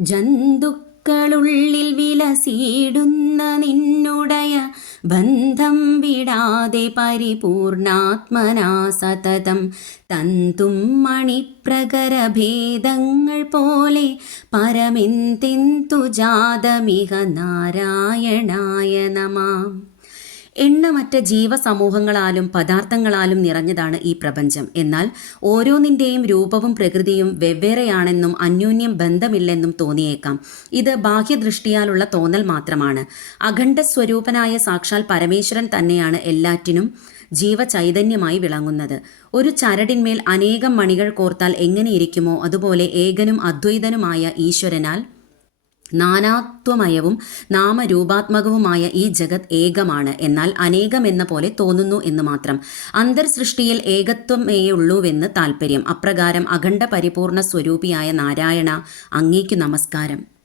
ജന്തുക്കളുള്ളിൽ വിലസിടുന്ന നിന്നുടയ ബന്ധം വിടാതെ പരിപൂർണാത്മനാ സതതം തന്തും മണിപ്രകരഭേദങ്ങൾ പോലെ പരമെന്തെന്തു ജാതമിഹ നാരായണായ നമാം. എണ്ണമറ്റ ജീവസമൂഹങ്ങളാലും പദാർത്ഥങ്ങളാലും നിറഞ്ഞതാണ് ഈ പ്രപഞ്ചം. എന്നാൽ ഓരോന്നിൻ്റെയും രൂപവും പ്രകൃതിയും വെവ്വേറെയാണെന്നും അന്യോന്യം ബന്ധമില്ലെന്നും തോന്നിയേക്കാം. ഇത് ബാഹ്യദൃഷ്ടിയാലുള്ള തോന്നൽ മാത്രമാണ്. അഖണ്ഡസ്വരൂപനായ സാക്ഷാൽ പരമേശ്വരൻ തന്നെയാണ് എല്ലാറ്റിനും ജീവചൈതന്യമായി വിളങ്ങുന്നത്. ഒരു ചരടിന്മേൽ അനേകം മണികൾ കോർത്താൽ എങ്ങനെയിരിക്കുമോ അതുപോലെ ഏകനും അദ്വൈതനുമായ ഈശ്വരനാൽ നാനാത്വമയവും നാമരൂപാത്മകവുമായ ഈ ജഗത് ഏകമാണ്. എന്നാൽ അനേകം എന്ന പോലെ തോന്നുന്നു എന്ന് മാത്രം. അന്തർസൃഷ്ടിയിൽ ഏകത്വമേയുള്ളൂവെന്ന് താൽപ്പര്യം. അപ്രകാരം അഖണ്ഡ പരിപൂർണ സ്വരൂപിയായ നാരായണ, അങ്ങേക്കു നമസ്കാരം.